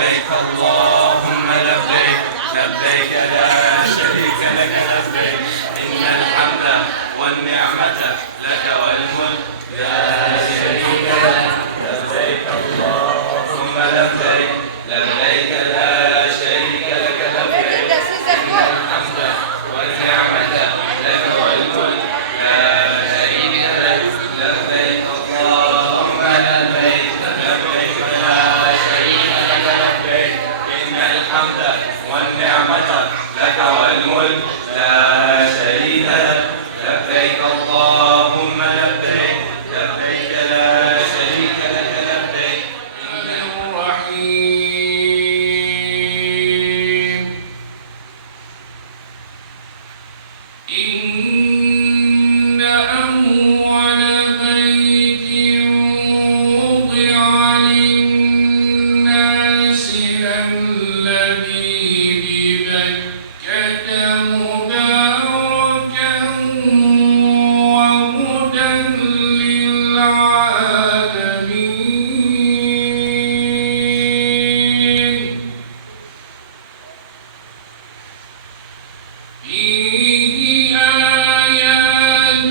لبيك اللهم لبيك لبيك لا شريك لك لبيك إن الحمد والنعمة لك والملك لا شريك لك لبيك اللهم لبيك لبيك لا شريك لك لبيك إن الحمد والنعمة لك والملك لا شريك لك لبيك اللهم لبيك لبيك لا شريك لك لبيك إن الحمد والنعمة لك والملك لا شريك لك لبيك اللهم لبيك لبيك لا شريك لك لبيك الرحيم إن أول بيت وضع للناس الذي ببكة مباركا وهدى للعالمين فيه آيات بينات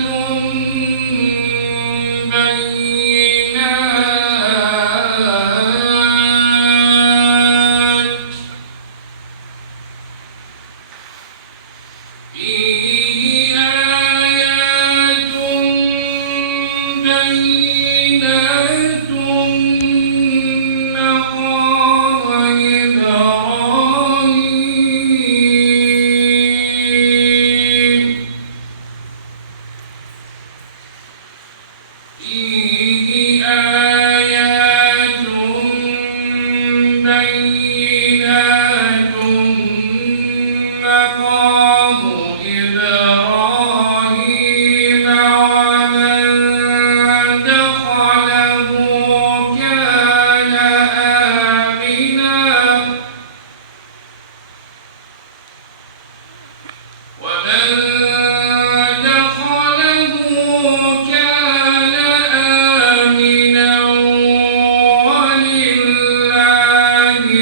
فيه آيات بينات مقام إبراهيم فيه آيات بينات مقام إبراهيم ومن دخله كان آمنا ومن دخله كان آمنا ولله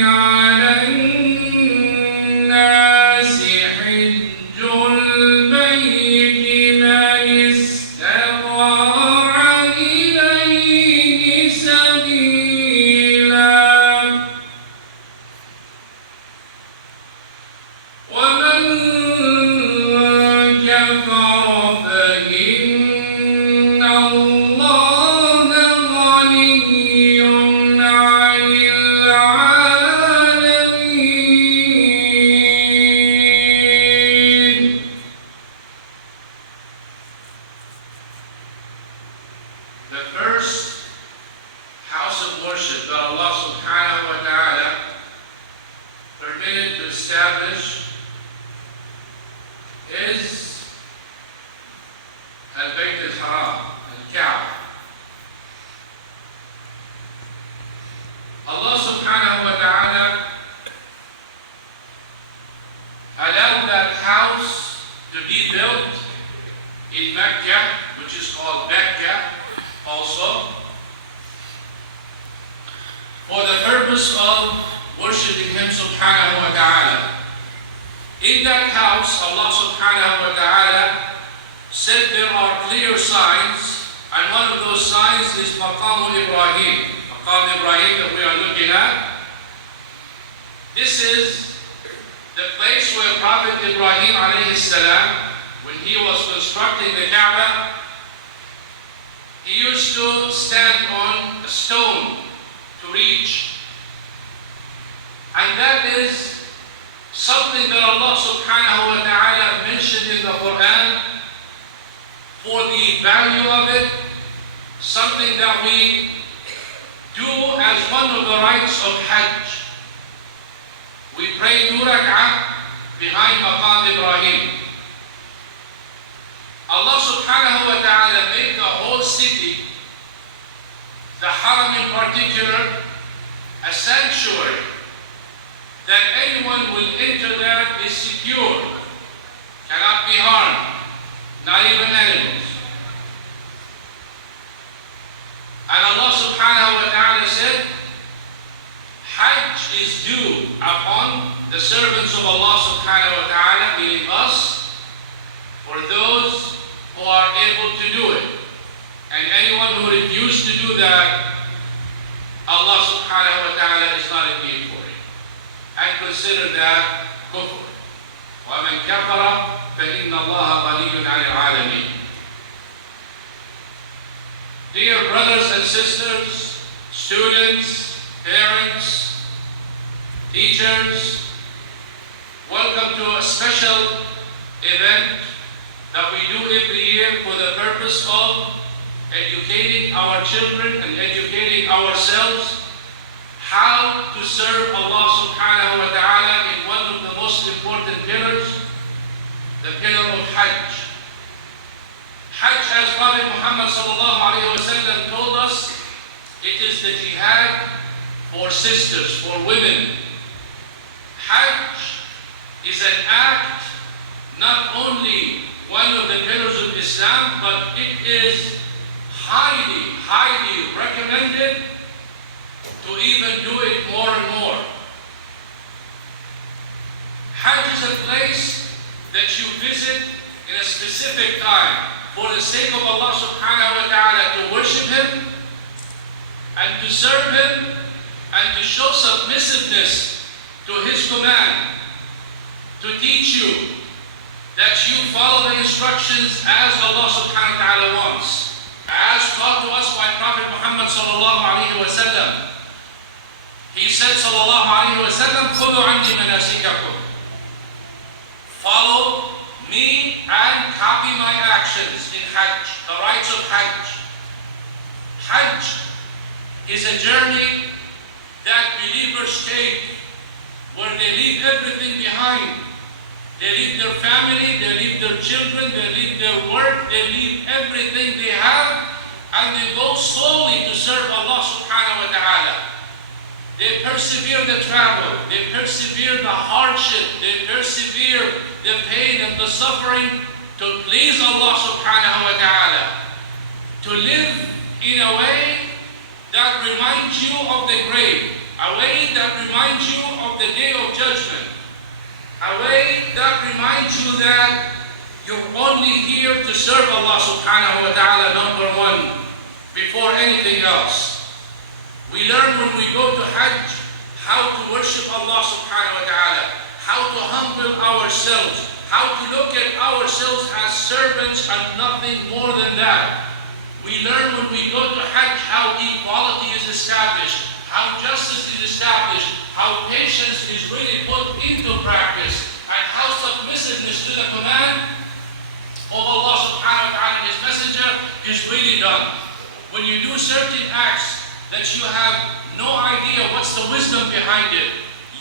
على الناس حج البيت من استطاع إليه سبيلا ومن كفر فإن الله غني عن العالمين. The first house of worship that Allah subhanahu wa ta'ala permitted to establish is البيت الحرام الكعبة. Allah subhanahu wa ta'ala allowed that house to be built in Mecca, which is called Mecca also, for the purpose of worshiping Him subhanahu wa ta'ala. In that house, Allah subhanahu wa ta'ala said there are clear signs, and one of those signs is Maqam Ibrahim. Maqam Ibrahim that we are looking at. This is the place where Prophet Ibrahim alayhi salam, when he was constructing the Kaaba, he used to stand on a stone to reach. And that is something that Allah subhanahu wa ta'ala mentioned in the Quran for the value of it, something that we do as one of the rites of Hajj. We pray 2 rak'ah behind Maqam Ibrahim. Allah subhanahu wa ta'ala made the whole city, the Haram in particular, a sanctuary that anyone will enter there is secure, cannot be harmed, not even animals. And Allah subhanahu wa ta'ala said, Hajj Hajj is due upon the servants of Allah subhanahu wa ta'ala, meaning us, for those who are able to do it. And anyone who refused to do that, Allah subhanahu wa ta'ala is not in need for it. And consider that kufr. وَمَنْ كَفَرَ فَإِنَّ اللَّهَ غَنِيٌّ عَنِ الْعَالَمِينَ. Dear brothers and sisters, students, parents, teachers, welcome to a special event that we do every year for the purpose of educating our children and educating ourselves how to serve Allah subhanahu wa ta'ala in one of the most important pillars, the pillar of Hajj. Hajj, as Prophet Muhammad sallallahu alayhi wa sallam told us, it is the jihad for sisters, for women. Hajj is an act, not only one of the pillars of Islam, but it is highly, highly recommended to even do it more and more. Hajj is a place that you visit in a specific time for the sake of Allah subhanahu wa ta'ala, to worship Him and to serve Him and to show submissiveness to His command, to teach you that you follow the instructions as Allah subhanahu wa ta'ala wants, as taught to us by Prophet Muhammad sallallahu alayhi wa sallam. He said sallallahu alayhi wa sallam, خُذُوا عَنِّي مَنَاسِكَكُمْ. Follow me and copy my actions in Hajj, the rites of Hajj. Hajj is a journey that believers take where they leave everything behind. They leave their family, they leave their children, they leave their work, they leave everything they have, and they go solely to serve Allah subhanahu wa ta'ala. They persevere the travel, they persevere the hardship, they persevere the pain and the suffering to please Allah subhanahu wa ta'ala. To live in a way that reminds you of the grave, a way that reminds you of the day of judgment, a way that reminds you that you're only here to serve Allah subhanahu wa ta'ala, number one, before anything else. We learn when we go to Hajj how to worship Allah subhanahu wa ta'ala, how to humble ourselves, how to look at ourselves as servants and nothing more than that. We learn when we go to Hajj how equality is established, how justice is established, how patience is really put into practice, and how submissiveness to the command of Allah subhanahu wa ta'ala and His Messenger is really done. When you do certain acts that you have no idea what's the wisdom behind it,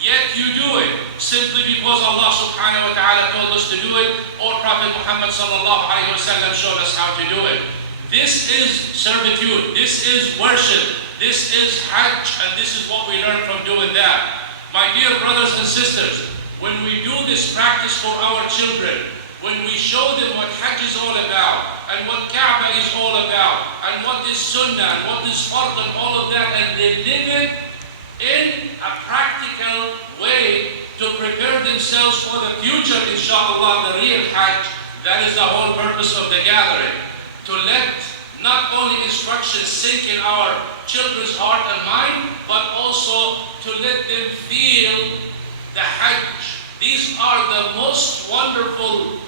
yet you do it simply because Allah subhanahu wa ta'ala told us to do it, or Prophet Muhammad sallallahu alayhi wa sallam showed us how to do it. This is servitude, this is worship, this is Hajj, and this is what we learn from doing that. My dear brothers and sisters, when we do this practice for our children, when we show them what Hajj is all about, and what Kaaba is all about, and what is Sunnah, and what is Fard, and all of that, and they live it in a practical way to prepare themselves for the future, inshallah, the real Hajj, that is the whole purpose of the gathering. To let not only instructions sink in our children's heart and mind, but also to let them feel the Hajj. These are the most wonderful,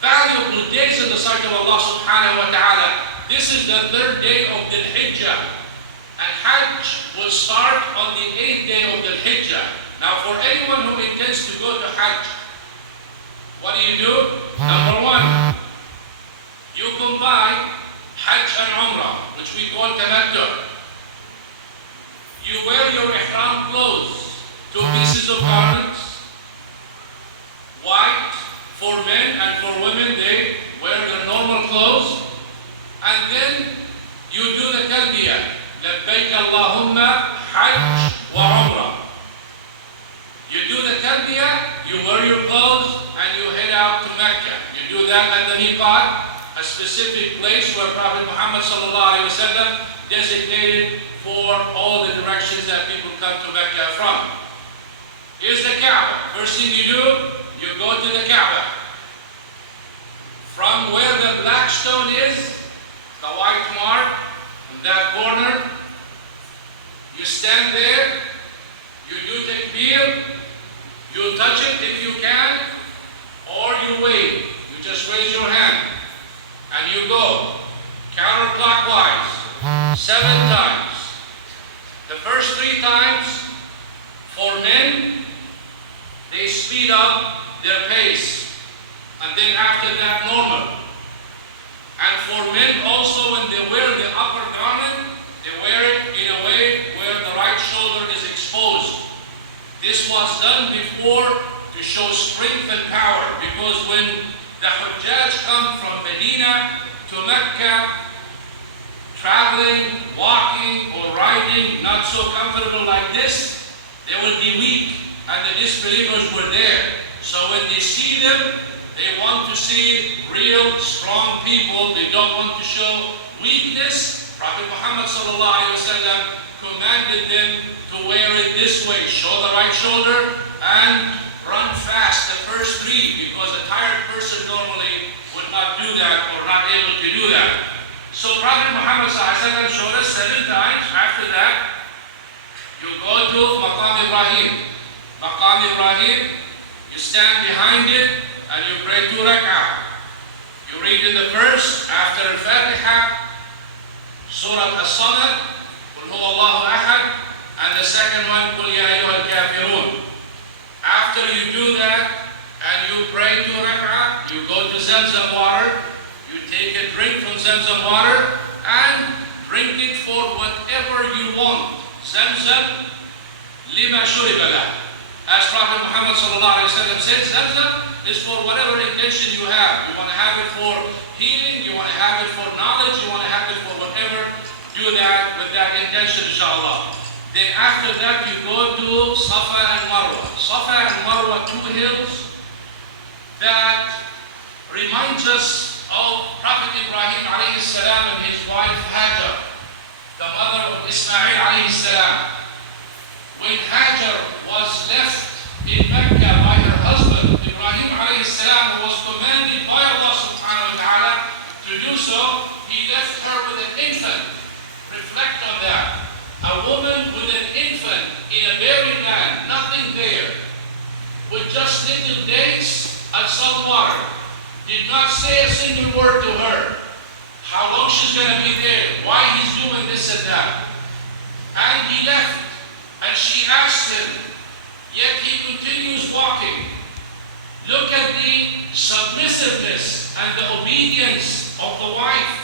valuable days in the sight of Allah subhanahu wa ta'ala. This is the third day of the Hijjah, and Hajj will start on the 8th day of the Hijjah. Now for anyone who intends to go to Hajj, what do? Number one, you combine Hajj and Umrah, which we call tamattu. You wear your ihram clothes, 2 pieces of garments, white for men, and for women they wear their normal clothes, and then you do the talbiyah, labbaik Allahumma Hajj wa Umrah. You do the talbiyah, you wear your clothes, and you head out to Mecca. You do that at the miqat, a specific place where Prophet Muhammad sallallahu alaihi wasallam designated for all the directions that people come to Mecca from. Here's the Kaaba. First thing you do, you go to the Kaaba. From where the black stone is, the white mark, in that corner, you stand there, you do takbir, you touch it if you can, or you wave. You just raise your hand, and you go counterclockwise 7 times. The first 3 times, for men, they speed up their pace, and then after that, normal. And for men also, when they wear the upper garment, they wear it in a way where the right shoulder is exposed. This was done before to show strength and power, because when the Hajj come from Medina to Mecca, traveling, walking, or riding, not so comfortable like this, they would be weak, and the disbelievers were there. So when they see them, they want to see real, strong people. They don't want to show weakness. Prophet Muhammad ﷺ commanded them to wear it this way. Show the right shoulder and run fast the first 3, because a tired person normally would not do that or not able to do that. So Prophet Muhammad ﷺ showed us 7 times. After that, you go to Maqam Ibrahim. Maqam Ibrahim, you stand behind it, and you pray 2 rak'ah. You read in the first, after Al-Fatiha, Surah As-Samad, Qul Huwa Allahu Ahad, and the second one, Qul Ya Ayyuhal Kafirun. After you do that, and you pray 2 rak'ah, you go to Zamzam water, you take a drink from Zamzam water, and drink it for whatever you want. Zamzam, lima shuriba lah. As Prophet Muhammad ﷺ said, Zamzam is for whatever intention you have. You want to have it for healing, you want to have it for knowledge, you want to have it for whatever. Do that with that intention, inshallah. Then after that, you go to Safa and Marwa. Safa and Marwa, 2 hills that reminds us of Prophet Ibrahim alayhi salam and his wife Hajar, the mother of Ismail alayhi salam. When Hajar was left in Mecca by her husband, Ibrahim alayhi salam, who was commanded by Allah subhanahu wa ta'ala to do so, he left her with an infant. Reflect on that. A woman with an infant in a barren land, nothing there, with just little dates and some water, did not say a single word to her. How long she's going to be there, why he's doing this and that. And he left. And she asked him, yet he continues walking. Look at the submissiveness and the obedience of the wife.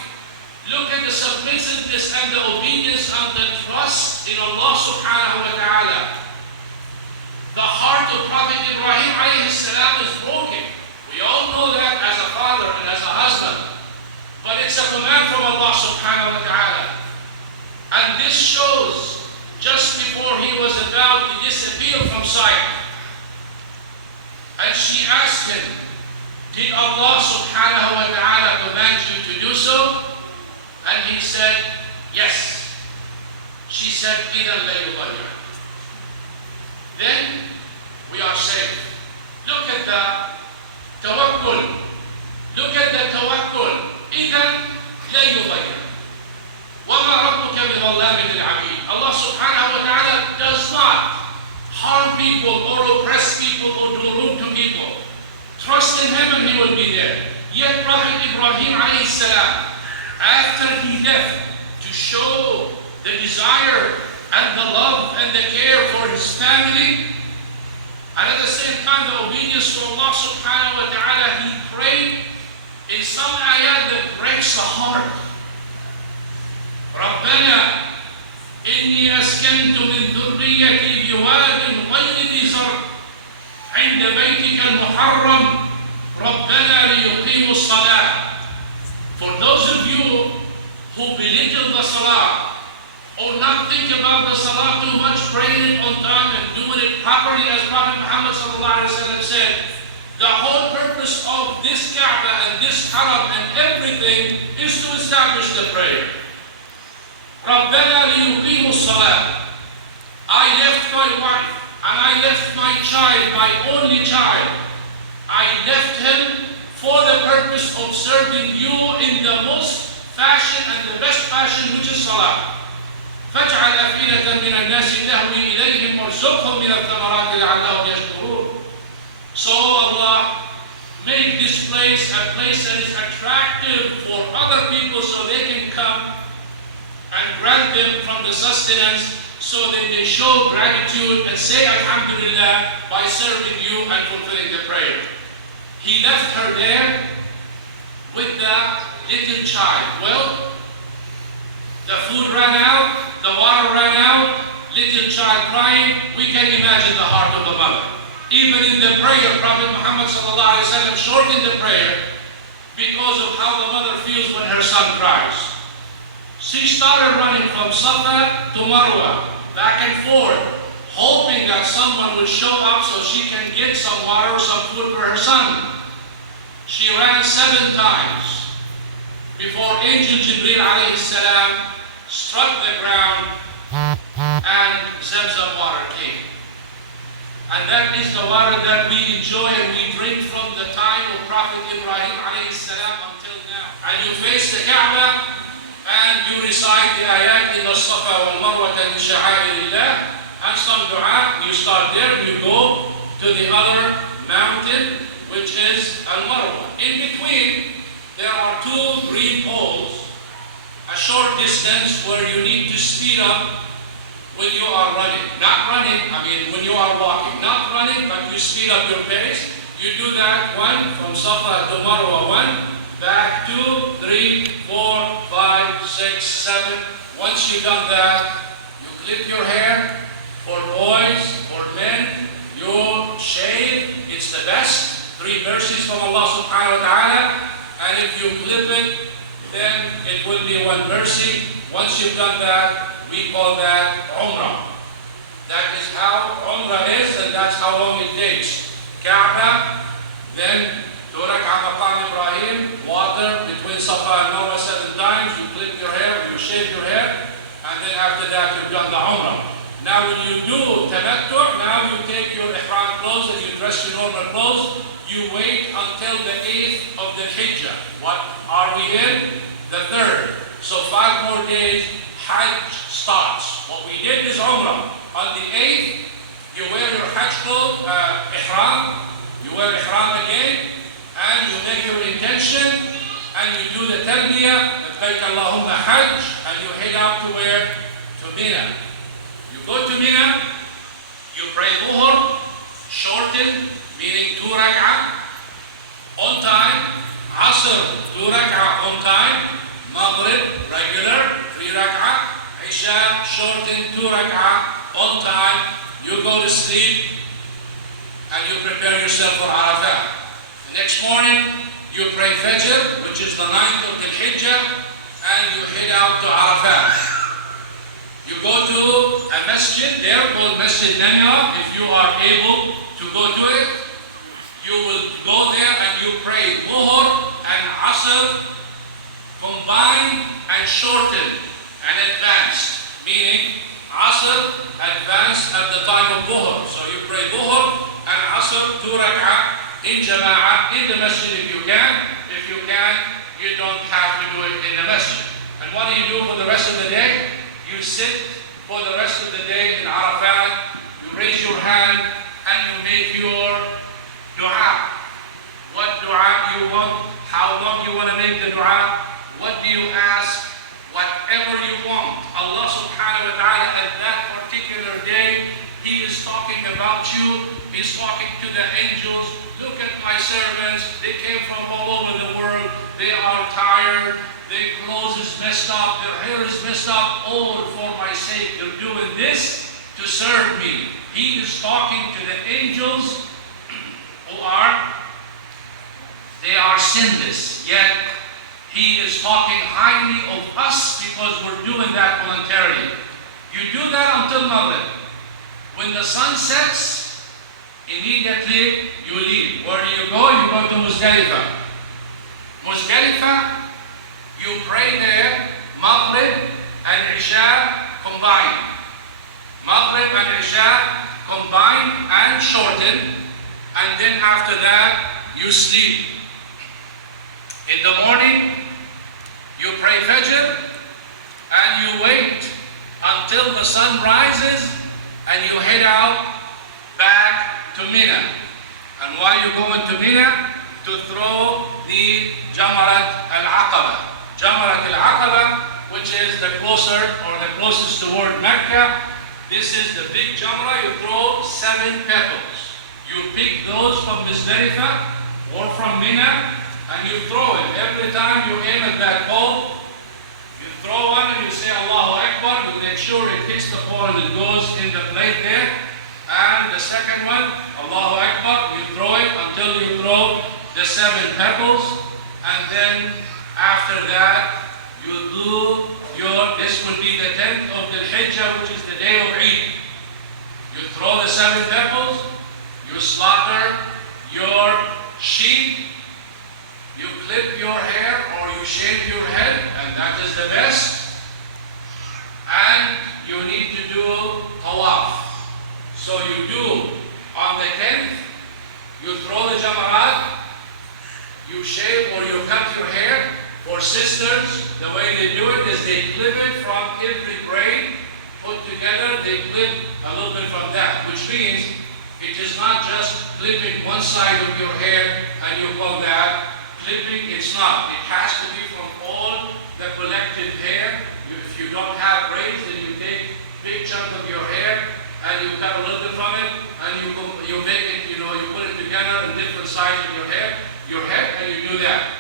Look at the submissiveness and the obedience and the trust in Allah subhanahu wa ta'ala. The heart of Prophet Ibrahim alayhi salam is broken. We all know that as a father and as a husband. But it's a command from Allah subhanahu wa ta'ala. And this shows just before he was about to disappear from sight. And she asked him, did Allah subhanahu wa ta'ala command you to do so? And he said, yes. She said, إِذًا لَيُضَيَّعْ. Then we are safe. Look at the tawakkul. Look at the tawakkul. إِذًا لَيُضَيَّعْ. وَمَا رَبُّكَ بِظَلَّامٍ لِلْعَبِيدِ. Allah subhanahu wa ta'ala does not harm people or oppress people or do rude to people. Trust in Him and He will be there. Yet Prophet Ibrahim alayhi salam, after he left to show the desire and the love and the care for his family, and at the same time the obedience to Allah subhanahu wa ta'ala, he prayed in some ayat that breaks the heart. ربنا إني أسكنت من ذريتي بواد غير ذي زرع عند بيتك المحرم ربنا ليقيموا الصلاة. For those of you who belittle the salah or not think about the salah too much, praying it on time and doing it properly as Prophet Muhammad ﷺ said, the whole purpose of this Kaaba and this Haram and everything is to establish the prayer. ربنا ليقيموا الصلاة. I left my wife and I left my child, my only child. I left him for the purpose of serving you in the most fashion and the best fashion, which is salah. فاجعل أفئدة من الناس تهوي إليهم وارزقهم من الثمرات لعلهم يشكرون. So Allah, make this place a place that is attractive for other people so they can come and grant them from the sustenance so that they show gratitude and say Alhamdulillah by serving you and fulfilling the prayer. He left her there with the little child. Well, the food ran out, the water ran out, little child crying. We can imagine the heart of the mother. Even in the prayer, Prophet Muhammad ﷺ shortened the prayer because of how the mother feels when her son cries. She started running from Safa to Marwa, back and forth, hoping that someone would show up so she can get some water or some food for her son. She ran 7 times before Angel Jibreel alayhi salam struck the ground and Zamzam water came. And that is the water that we enjoy and we drink from the time of Prophet Ibrahim alayhi salam until now. And you face the Kaaba and you recite the ayat in As-Safa wal-Marwa min sha'airillah and some dua. You start there, you go to the other mountain, which is Al-Marwa. In between, there are 2 green poles, a short distance where you need to speed up when you are running. Not running, when you are walking. Not running, but you speed up your pace. You do that 1 from Safa to Marwa 1, back 2, 3, 4, 5, 6, 7. Once you've done that, you clip your hair. For boys, for men, you shave. It's the best. 3 mercies from Allah subhanahu wa ta'ala. And if you clip it, then it will be 1 mercy. Once you've done that, we call that Umrah. That is how Umrah is, and that's how long it takes. Kaaba, then 2 rak'ah maqam Ibrahim, water between Safa and Marwa 7 times, you clip your hair, you shave your hair, and then after that you've done the Umrah. Now when you do Tamattu', now you take your ihram clothes and you dress your normal clothes, you wait until the 8th of the Hijjah. What are we in? The 3rd. So 5 more days, Hajj starts. What we did is Umrah. On the 8th, you wear your Hajj clothes, ihram, you wear ihram again, and you make your intention, and you do the Talbiya, لبيك اللهم Hajj, and you head out to where? To Mina. You go to Mina, you pray Dhuhr, shortened, meaning 2 rak'ah, on time, Asr, 2 rak'ah on time, Maghrib, regular, 3 rak'ah, Isha, shortened, 2 rak'ah, on time, you go to sleep, and you prepare yourself for Arafah. The next morning, you pray Fajr, which is the 9th of the Hijjah, and you head out to Arafah. You go to a masjid there called Masjid Nanya, if you are able to go to it. You will go there and you pray Dhuhr and Asr combined and shortened and advanced, meaning Asr advanced at the time of Dhuhr. So you pray Dhuhr and Asr 2 rak'ah in Jama'ah in the masjid if you can. If you can, you don't have to do it in the masjid. And what do you do for the rest of the day? You sit for the rest of the day in Arafat, you raise your hand and you make your dua. What dua you want, how long you want to make the dua, what do you ask, whatever you want. Allah subhanahu wa ta'ala at that particular day, He is talking about you, He's talking to the angels. Look at my servants, they came from all over the world, they are tired, their clothes is messed up, their hair is messed up, all for my sake. They're doing this to serve me. He is talking to the angels who they are sinless, yet He is talking highly of us because we're doing that voluntarily. You do that until Maghrib. When the sun sets, immediately you leave. Where do you go? You go to Muzdalifah. Muzdalifah, you pray there, Maghrib and Isha combined. Maghrib and Isha combined and shortened, and then after that you sleep. In the morning you pray Fajr and you wait until the sun rises and you head out back to Mina. And why you go into Mina? To throw the Jamarat al-Aqaba. Jamarat al-Aqaba, which is the closest toward Mecca. This is the big Jamra. You throw 7 pebbles. You pick those from Muzdalifah or from Mina and you throw it. Every time you aim at that pole, you throw one and you say Allahu Akbar. You make sure it hits the pole and it goes in the plate there. And the second one, Allahu Akbar, you throw it until you throw the 7 pebbles. And then after that, you do this will be the 10th of the Hijjah, which is the day of Eid. You throw the 7 pebbles, you slaughter your sheep, you clip your hair or you shave your head, and that is the best. And you need to do tawaf. So you do on the 10th, you throw the jamarat, you shave or you cut your hair. For sisters, the way they do it is they clip it from every braid put together, they clip a little bit from that, which means it is not just clipping one side of your hair and you call that clipping. It's not. It has to be from all the collective hair. If you don't have braids, then you take a big chunk of your hair and you cut a little bit from it and you make it, you put it together in different sides of your head, and you do that.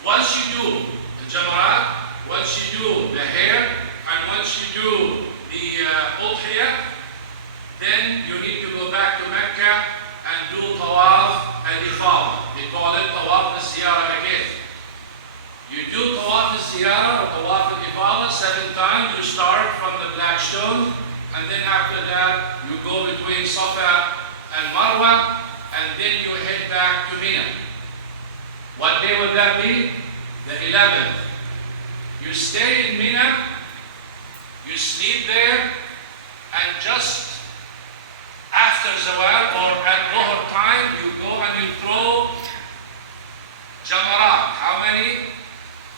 Once you do the jamarat, once you do the hair, and once you do the udhiyah, then you need to go back to Mecca and do tawaf and ifadah. They call it tawaf al-ziyarah again. You do tawaf al-ziyarah or tawaf al-ifadah 7 times. You start from the black stone, and then after that you go between Safa and Marwa, and then you head back to Mina. What day would that be? The 11th. You stay in Mina, you sleep there, and just after Zawal or at Dhuhr time, you go and you throw Jamarat. How many?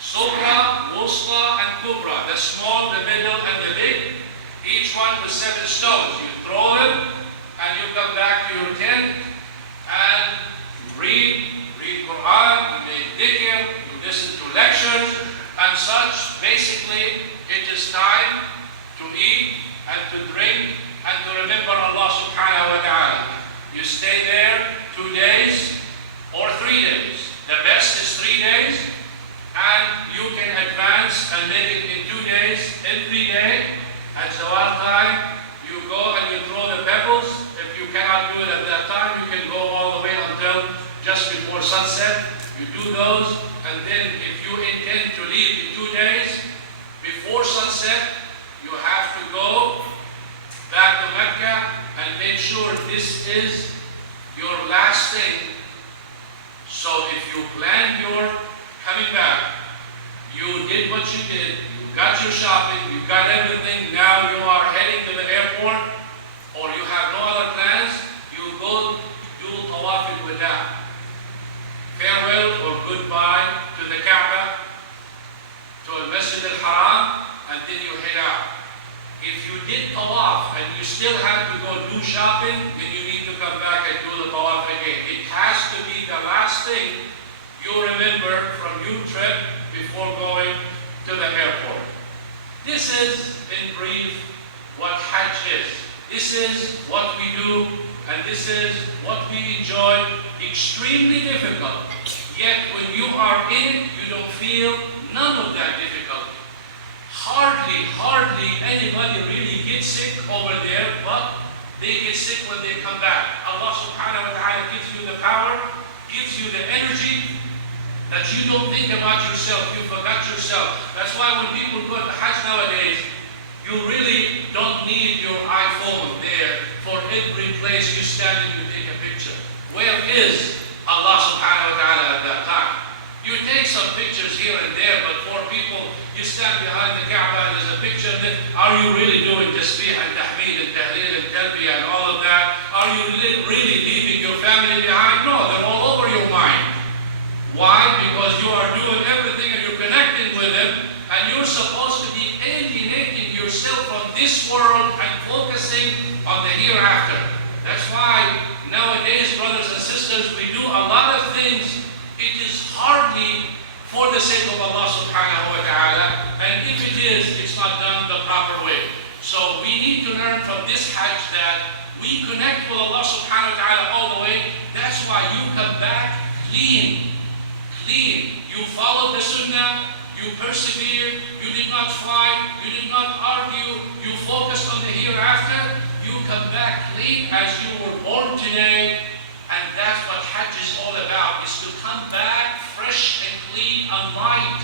Sughra, Wusta, and Kubra. The small, the middle, and the big. Each one with 7 stones. You throw them, and you come back to your tent, and you read Quran, you make dhikr, you listen to lectures, and such. Basically, it is time to eat and to drink and to remember Allah subhanahu wa ta'ala. You stay there 2 days or 3 days. The best is 3 days, and you can advance and make it in 2 days. Every day at Zawal time, you go and you throw the pebbles. If you cannot do it at that time, you can go all the way until just before sunset. You do those, and then if you intend to leave in 2 days, before sunset, you have to go back to Mecca and make sure this is your last thing. So if you planned your coming back, you did what you did, you got your shopping, you got everything, now you are heading to the airport, or you have no other plans, you go do tawaf al-wada. Farewell or goodbye to the Kaaba, to al-Masjid al-Haram, and then you head out. If you did tawaf and you still have to go do shopping, then you need to come back and do the tawaf again. It has to be the last thing you remember from your trip before going to the airport. This is, in brief, what Hajj is. This is what we do, and this is what we enjoy. Extremely difficult. Yet when you are in it, you don't feel none of that difficulty. Hardly anybody really gets sick over there, but they get sick when they come back. Allah subhanahu wa ta'ala gives you the power, gives you the energy that you don't think about yourself. You forgot yourself. That's why when people go to Hajj nowadays, you really don't need your iPhone there for every place you stand and you take a picture. Where is Allah subhanahu wa ta'ala at that time? You take some pictures here and there, but for people, you stand behind the Kaaba and there's a picture that, are you really doing tasbih and tahmid and tahleel and talbiyah and all of that? Are you really leaving your family behind? No, they're all over your mind. Why? Because you are doing everything and you're connecting with them, and you're supposed to be alienating yourself from this world and focusing on the hereafter. That's why nowadays, brothers and sisters, we do a lot of things. It is hardly for the sake of Allah subhanahu wa ta'ala, and if it is, it's not done the proper way. So we need to learn from this Hajj that we connect with Allah subhanahu wa ta'ala all the way. That's why you come back clean. You followed the sunnah, you persevered, you did not fight, you did not argue, you focused on the hereafter. You come back clean as you were born today, and that's what Hajj is all about, is to come back fresh and clean and light,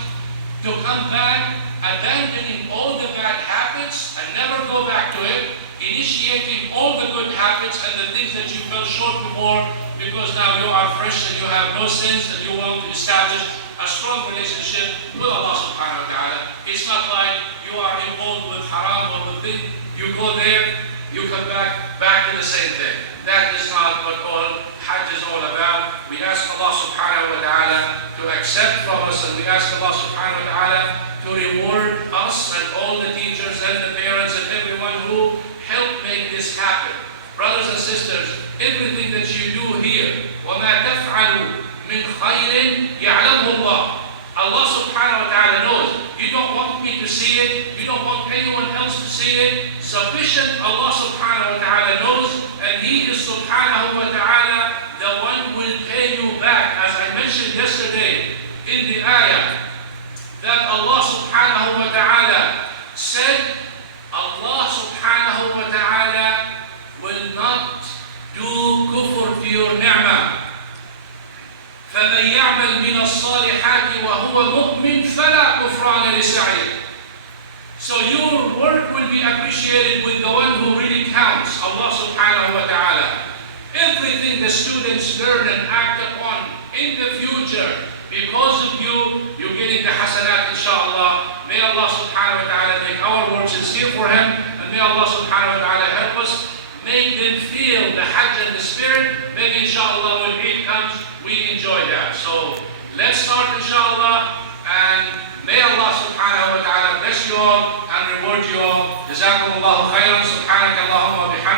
to come back abandoning all the bad habits and never go back to it, initiating all the good habits and the things that you fell short before, because now you are fresh and you have no sins and you want to establish a strong relationship with Allah subhanahu wa ta'ala. It's not like you are involved with haram or with things. You go there, you come back to the same thing. That is not what all Hajj is all about. We ask Allah subhanahu wa ta'ala to accept from us, and we ask Allah subhanahu wa ta'ala to reward us and all the teachers and the parents and everyone who helped make this happen. Brothers and sisters, everything that you do here, وَمَا تَفْعَلُوا مِنْ خَيْرٍ يَعْلَمْهُ اللَّهُ. Allah subhanahu wa ta'ala knows. You don't want me to see it, you don't want anyone else to see it. Sufficient Allah subhanahu wa ta'ala knows, and He is subhanahu wa ta'ala the one who will pay you back. As I mentioned yesterday in the ayah, that Allah subhanahu wa ta'ala said, Allah subhanahu wa ta'ala will not do kufr to your ni'mah. فَمَنْ يَعْمَلْ مِنَ الصَّالِحَاتِ وَهُوَ مُؤْمِنٌ فَلَا كُفْرَانَ لِسَعْيِهِ. So your work will be appreciated with the one who really counts, Allah subhanahu wa ta'ala. Everything the students learn and act upon in the future, because of you, you're getting the hasanat inshallah. May Allah subhanahu wa ta'ala make our work sincere for Him, and may Allah subhanahu wa ta'ala help us, make them feel the Hajj and the spirit. Maybe inshallah when Eid comes, we enjoy that. So let's start inshallah, and may Allah subhanahu wa ta'ala bless you all and reward you all. Jazakumullahu khairan. Subhanaka Allahumma bihamdika.